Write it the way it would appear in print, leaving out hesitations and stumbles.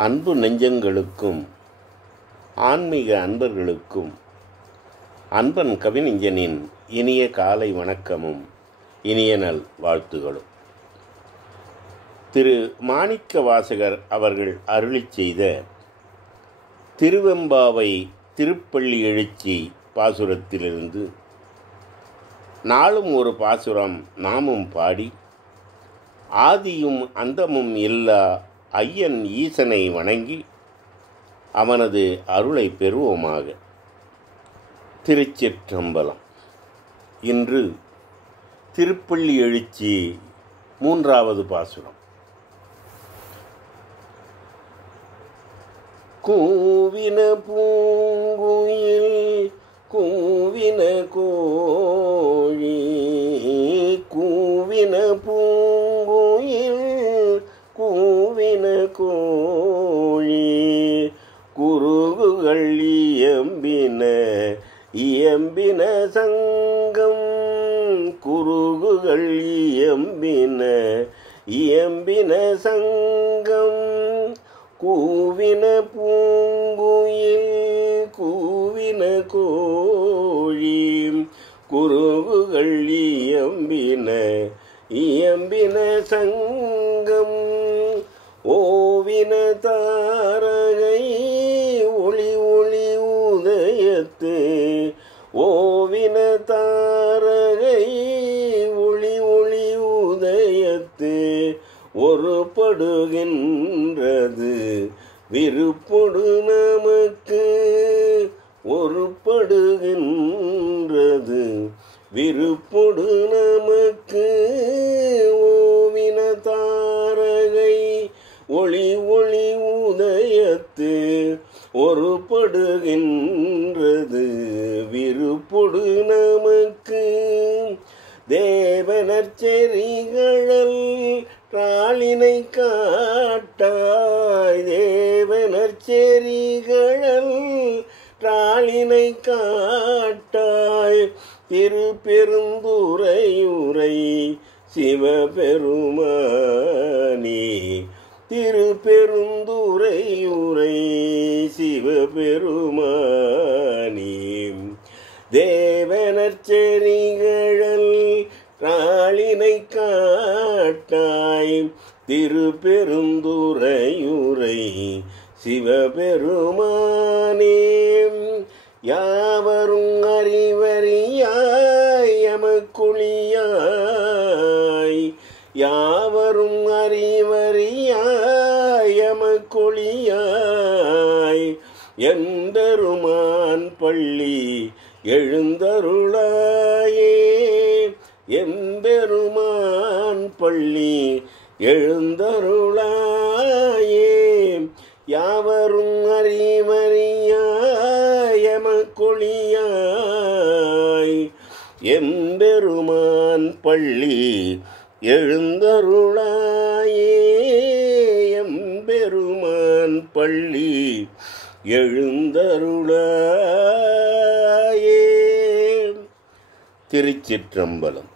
அன்பு நெஞ்சங்களுக்கும் ஆன்மீக அன்பர்களுக்கும் அன்பன் கவிஞனின் இனிய காலை வணக்கமும் இனிய நல் வாழ்த்துகளும். திரு மாணிக்க வாசகர் அவர்கள் அருளிச் செய்த திருவெம்பாவை திருப்பள்ளி எழுச்சி பாசுரத்திலிருந்து நாளும் ஒரு பாசுரம் நாமும் பாடி ஆதியும் அந்தமும் இல்லா ஐயன் ஈசனை வணங்கி அவனது அருளை பெறுவோமாக. திருச்சிற்றம்பலம். இன்று திருப்பள்ளி எழுச்சி 3வது பாசுரம். கூவின பூங்குயில் கூவின கோழி, கூவின பூங்குயில் கூவின கோழி, குருகுகள் இயம்பின சங்கம், குருகுகள் இயம்பின சங்கம், கூவின பூங்குயில் கூவின கோழி, குருகுகள் இயம்பின சங்கம், ஓவின தாரகை ஒளி ஒளி உதயத்து, ஓவின தாரகை ஒளி ஒளி உதயத்து, ஒருபடுகின்றது விருப்பொடு நமக்கு, ஒருபடுகின்றது விருப்பொடு நமக்கு, ஓவின தாரகை ஒளி ஒளி உதயத்து, ஒருபடுகின்றது விருப்பொடு நமக்கு, தேவனர் செறிகழல் ராளினை காட்டாய், தேவனர் செறிகழல் ராளினை காட்டாய், திருப்பெருந்துறையுரை சிவபெருமானே, திருப்பெருந்துறையுரை சிவபெருமானே, தேவனர் செறிகழல் ராளினை காட்டாய், திருப்பெருந்துறையுரை சிவபெருமானே, யாவரும் அறிவறியாய் எமக்குழியாய், யாவரும் அறிவறியாய் எமக்குழியாய், எம்பெருமான் பள்ளி எழுந்தருளாயே, எம்பெருமான் பள்ளி எழுந்தருளாயே, யாவரும் அறிவறியாய் எமக்குழியாய், எம்பெருமான் பள்ளி எழுந்தருளாயே, எம்பெருமான் பள்ளி எழுந்தருளாயே. திருச்சிற்றம்பலம்.